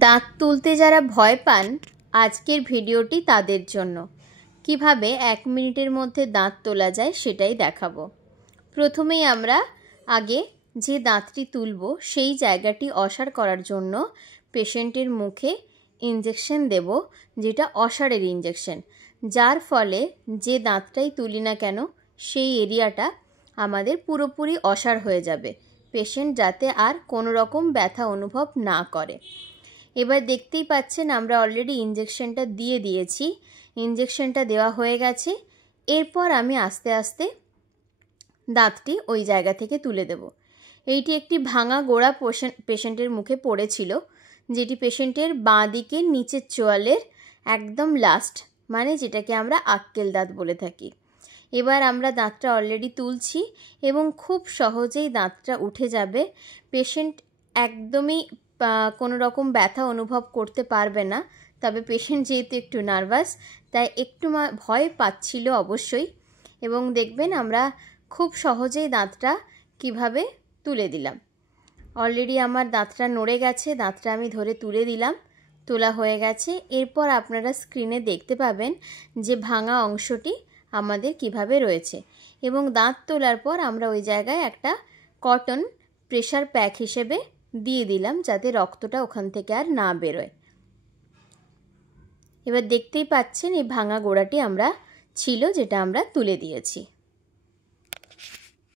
দাঁত তুলতে যারা ভয় পান আজকের ভিডিওটি তাদের জন্য। কিভাবে 1 মিনিটের মধ্যে দাঁত তোলা যায় সেটাই দেখাবো। প্রথমেই আমরা আগে যে দাঁতটি তুলব সেই জায়গাটি অসাড় করার জন্য পেশেন্টের মুখে ইনজেকশন দেব, যেটা অসাড়ের ইনজেকশন, যার ফলে যে দাঁতটাই তুলি না কেন সেই এরিয়াটা আমাদের পুরোপুরি অসাড় হয়ে যাবে, পেশেন্ট যাতে আর কোনো রকম ব্যথা অনুভব না করে। এবার দেখতেই পাচ্ছেন আমরা অলরেডি ইনজেকশনটা দিয়ে দিয়েছি, ইনজেকশনটা দেওয়া হয়ে গেছে। এরপর আমি আস্তে আস্তে দাঁতটি ওই জায়গা থেকে তুলে দেব। এইটি একটি ভাঙা গোড়া পেশেন্টের মুখে পড়েছিল, যেটি পেশেন্টের বাঁ দিকের নিচের চোয়ালের একদম লাস্ট, মানে যেটাকে আমরা আক্কেল দাঁত বলে থাকি। এবার আমরা দাঁতটা অলরেডি তুলছি এবং খুব সহজেই দাঁতটা উঠে যাবে। পেশেন্ট একদমই কোনো রকম ব্যথা অনুভব করতে পারবে না, তবে পেশেন্ট যেহেতু একটু নার্ভাস তাই একটু ভয় পাচ্ছিল অবশ্যই। এবং দেখবেন আমরা খুব সহজেই দাঁতটা কিভাবে তুলে দিলাম। অলরেডি আমার দাঁতটা নড়ে গেছে, দাঁতটা আমি ধরে তুলে দিলাম, তোলা হয়ে গেছে। এরপর আপনারা স্ক্রিনে দেখতে পাবেন যে ভাঙা অংশটি আমাদের কিভাবে রয়েছে। এবং দাঁত তোলার পর আমরা ওই জায়গায় একটা কটন প্রেসার প্যাক হিসেবে দিয়ে দিলাম, যাতে রক্তটা ওখান থেকে আর না বেরোয়। এবার দেখতেই পাচ্ছেন এই ভাঙা গোড়াটি ছিল যেটা আমরা তুলে দিয়েছি।